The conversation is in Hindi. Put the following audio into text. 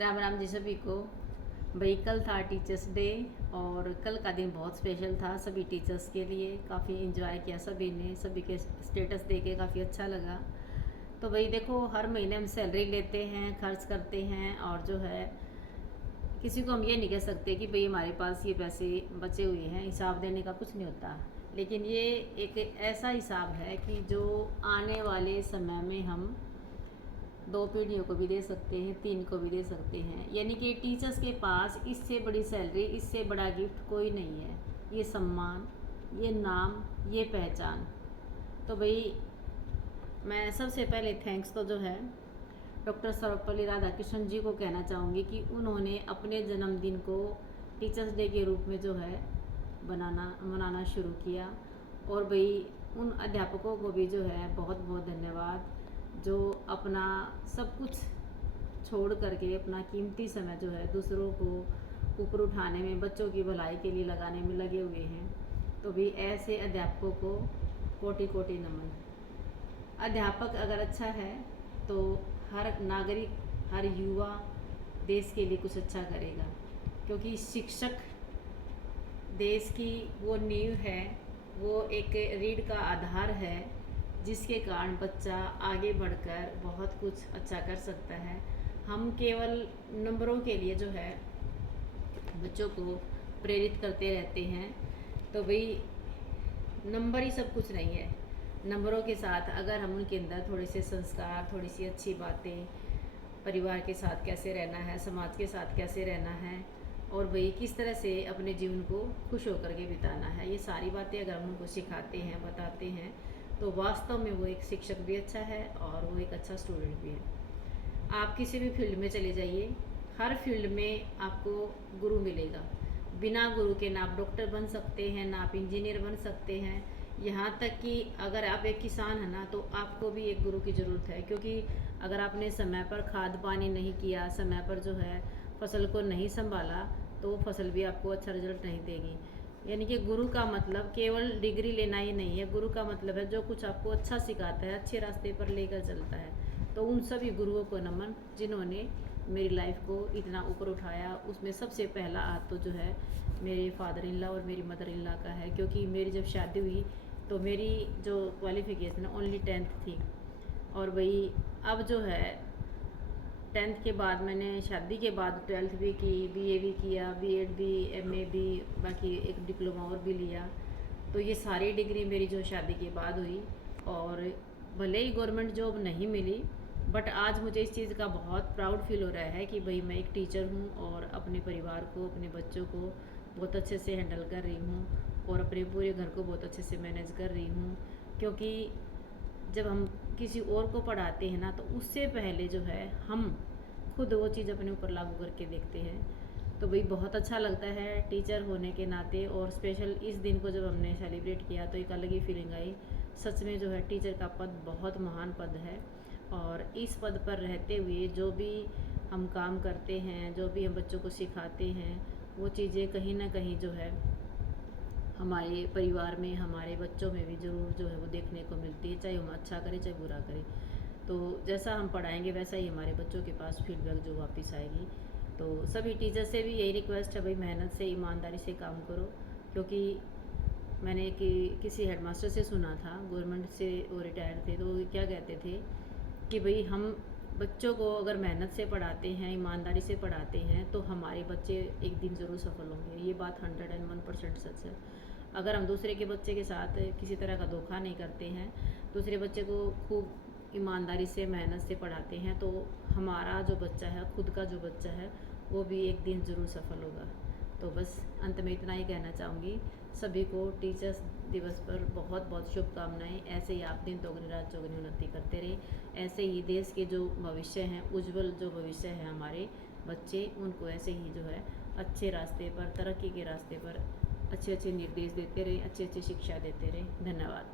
राम राम जी सभी को। भाई कल था टीचर्स डे और कल का दिन बहुत स्पेशल था सभी टीचर्स के लिए। काफ़ी इन्जॉय किया सभी ने, सभी के स्टेटस देख के काफ़ी अच्छा लगा। तो भाई देखो, हर महीने हम सैलरी लेते हैं, खर्च करते हैं और जो है किसी को हम ये नहीं कह सकते कि भाई हमारे पास ये पैसे बचे हुए हैं। हिसाब देने का कुछ नहीं होता, लेकिन ये एक ऐसा हिसाब है कि जो आने वाले समय में हम 2 पीढ़ियों को भी दे सकते हैं, 3 को भी दे सकते हैं। यानी कि टीचर्स के पास इससे बड़ी सैलरी, इससे बड़ा गिफ्ट कोई नहीं है। ये सम्मान, ये नाम, ये पहचान। तो भाई मैं सबसे पहले थैंक्स तो जो है डॉक्टर सर्वपल्ली राधाकृष्णन जी को कहना चाहूँगी कि उन्होंने अपने जन्मदिन को टीचर्स डे के रूप में जो है मनाना शुरू किया। और भाई उन अध्यापकों को भी जो है बहुत बहुत धन्यवाद, जो अपना सब कुछ छोड़ करके अपना कीमती समय जो है दूसरों को ऊपर उठाने में, बच्चों की भलाई के लिए लगाने में लगे हुए हैं। तो भी ऐसे अध्यापकों को कोटि कोटि नमन। अध्यापक अगर अच्छा है तो हर नागरिक, हर युवा देश के लिए कुछ अच्छा करेगा, क्योंकि शिक्षक देश की वो नींव है, वो एक रीढ़ का आधार है जिसके कारण बच्चा आगे बढ़कर बहुत कुछ अच्छा कर सकता है। हम केवल नंबरों के लिए जो है बच्चों को प्रेरित करते रहते हैं। तो भाई नंबर ही सब कुछ नहीं है। नंबरों के साथ अगर हम उनके अंदर थोड़े से संस्कार, थोड़ी सी अच्छी बातें, परिवार के साथ कैसे रहना है, समाज के साथ कैसे रहना है और भाई किस तरह से अपने जीवन को खुश होकर के बिताना है, ये सारी बातें अगर हम उनको सिखाते हैं, बताते हैं, तो वास्तव में वो एक शिक्षक भी अच्छा है और वो एक अच्छा स्टूडेंट भी है। आप किसी भी फील्ड में चले जाइए, हर फील्ड में आपको गुरु मिलेगा। बिना गुरु के ना आप डॉक्टर बन सकते हैं, ना आप इंजीनियर बन सकते हैं। यहाँ तक कि अगर आप एक किसान हैं ना, तो आपको भी एक गुरु की ज़रूरत है, क्योंकि अगर आपने समय पर खाद पानी नहीं किया, समय पर जो है फसल को नहीं संभाला, तो वो फसल भी आपको अच्छा रिजल्ट नहीं देगी। यानी कि गुरु का मतलब केवल डिग्री लेना ही नहीं है। गुरु का मतलब है जो कुछ आपको अच्छा सिखाता है, अच्छे रास्ते पर लेकर चलता है। तो उन सभी गुरुओं को नमन जिन्होंने मेरी लाइफ को इतना ऊपर उठाया। उसमें सबसे पहला हाथ तो जो है मेरे फादर इन लॉ और मेरी मदर इन लॉ का है, क्योंकि मेरी जब शादी हुई तो मेरी जो क्वालिफ़िकेशन ओनली 10th थी। और वही अब जो है 10th के बाद मैंने शादी के बाद 12th भी की, बीए भी किया, बीएड भी, एमए भी, बाकी एक डिप्लोमा और भी लिया। तो ये सारी डिग्री मेरी जो शादी के बाद हुई। और भले ही गवर्नमेंट जॉब नहीं मिली, बट आज मुझे इस चीज़ का बहुत प्राउड फील हो रहा है कि भाई मैं एक टीचर हूँ और अपने परिवार को, अपने बच्चों को बहुत अच्छे से हैंडल कर रही हूँ और अपने पूरे घर को बहुत अच्छे से मैनेज कर रही हूँ। क्योंकि जब हम किसी और को पढ़ाते हैं ना, तो उससे पहले जो है हम खुद वो चीज़ अपने ऊपर लागू करके देखते हैं। तो भाई बहुत अच्छा लगता है टीचर होने के नाते। और स्पेशल इस दिन को जब हमने सेलिब्रेट किया तो एक अलग ही फीलिंग आई। सच में जो है टीचर का पद बहुत महान पद है, और इस पद पर रहते हुए जो भी हम काम करते हैं, जो भी हम बच्चों को सिखाते हैं, वो चीज़ें कहीं ना कहीं जो है हमारे परिवार में, हमारे बच्चों में भी ज़रूर जो है वो देखने को मिलती है, चाहे हम अच्छा करें चाहे बुरा करें। तो जैसा हम पढ़ाएंगे वैसा ही हमारे बच्चों के पास फीडबैक जो वापस आएगी। तो सभी टीचर से भी यही रिक्वेस्ट है, भाई मेहनत से, ईमानदारी से काम करो। क्योंकि मैंने किसी हेडमास्टर से सुना था, गवर्नमेंट से वो रिटायर थे, तो वो क्या कहते थे कि भाई हम बच्चों को अगर मेहनत से पढ़ाते हैं, ईमानदारी से पढ़ाते हैं, तो हमारे बच्चे एक दिन ज़रूर सफल होंगे। ये बात 101% सच है। अगर हम दूसरे के बच्चे के साथ किसी तरह का धोखा नहीं करते हैं, दूसरे बच्चे को खूब ईमानदारी से, मेहनत से पढ़ाते हैं, तो हमारा जो बच्चा है, खुद का जो बच्चा है, वो भी एक दिन ज़रूर सफल होगा। तो बस अंत में इतना ही कहना चाहूँगी। सभी को टीचर्स दिवस पर बहुत बहुत शुभकामनाएं। ऐसे ही आप दिन दोगुनी रात चौगुनी उन्नति करते रहे। ऐसे ही देश के जो भविष्य हैं, उज्जवल जो भविष्य है हमारे बच्चे, उनको ऐसे ही जो है अच्छे रास्ते पर, तरक्की के रास्ते पर अच्छे अच्छे निर्देश देते रहे, अच्छी अच्छी शिक्षा देते रहे। धन्यवाद।